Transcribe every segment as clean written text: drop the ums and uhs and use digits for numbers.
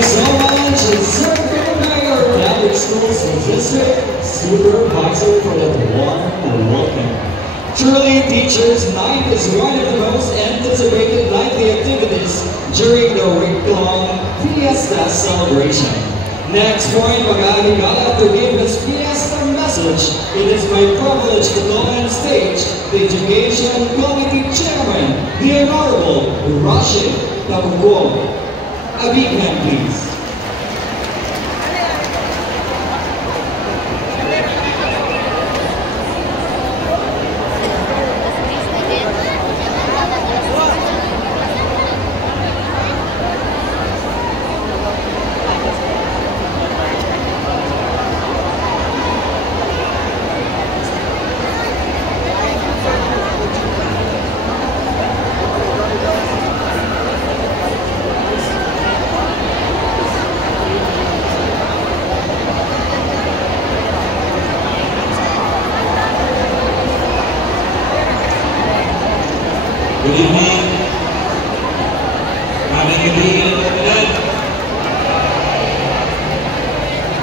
you so much, Circle Mayor Public Schools District Supervisor for that warm welcome. Truly, Teachers Night is one of the most anticipated nightly activities during the week-long Fiesta celebration. Next point, mag-aaligala to give his Fiesta message. It is my privilege to call on stage the Education Committee Chairman, the Honorable Rashid Tabuco. A big hand, please. Good evening. Maraming gabi kanan.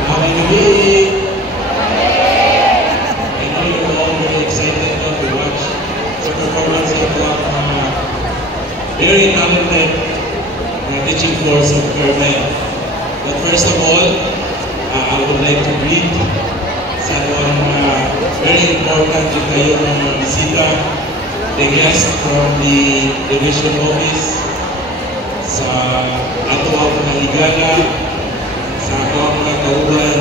Maraming gabi. I know you're all very excited to watch the performance of our very talented teaching force of Carmen. But first of all, I would like to greet sa very important kayo ng bisita, the guest from the division office sa ato ang mga ligada, sa ato ang mga kauban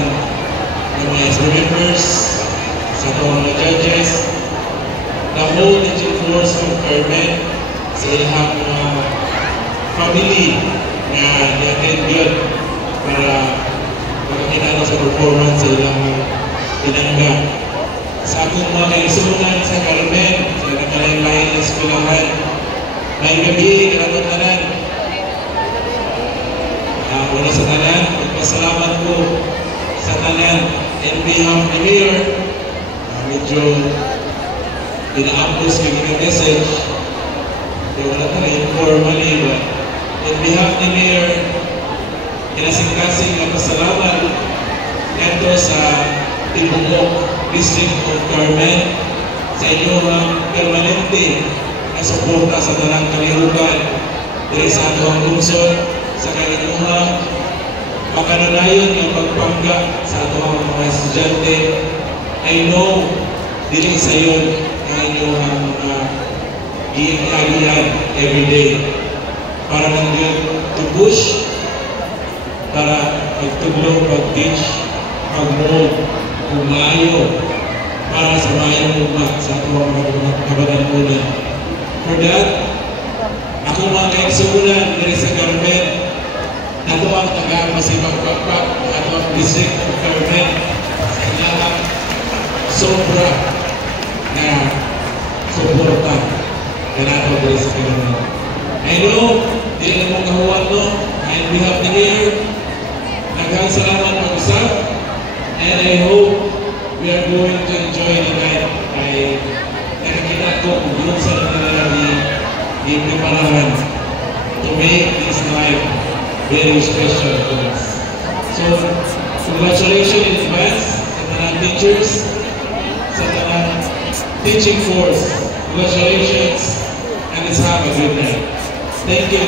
ng mga members, sa ato ang mga judges, the whole teaching force of Carmen, sa ilang family na ni-attend yun para makakita sa performance sa ilang tinangga. Sa akong mga kaisunan sa Carmen, sa nagkalain-lain na eskulahan, may gabi, kanatong tanan. Una sa tanan, magpasalamat ko sa tanan in behalf ni Mayor. Medyo pina-upload ko yung message. Kaya wala ka na informally, but in behalf ni Mayor, kinasing-kasing magpasalamat ito sa Tibuok District of Carmen sa inyong permanente na suporta sa tanang kalihukan diri sa atong lungsod sa kanilang makanunayon ng pagpangga sa atong mga estudyante. I know diri sa iyon ang inyong iihagihan everyday para lang yun to push, para magtulong, mag-teach, mag-mold, umayo para sa mayang umat sa atong mga kabanan-unan. For that, ako mga kaigsunan diri sa Carmen, nato ang taga-masibag-pagpag ng atong district of Carmen sa ilang sobra na suporta na nato diri sa Carmen. I know, di na mong kahuwan no, and we have the mayor, naghang salamat mag-usap. And I hope we are going to enjoy the night. Ay nakakita ko kung doon sa nila i-preparahan to make this night very special to us. So, congratulations in advance sa mga teachers, sa mga teaching force. Congratulations, and let's have a good night. Thank you.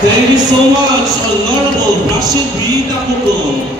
Thank you so much, Honorable Rashid B. Tabuco.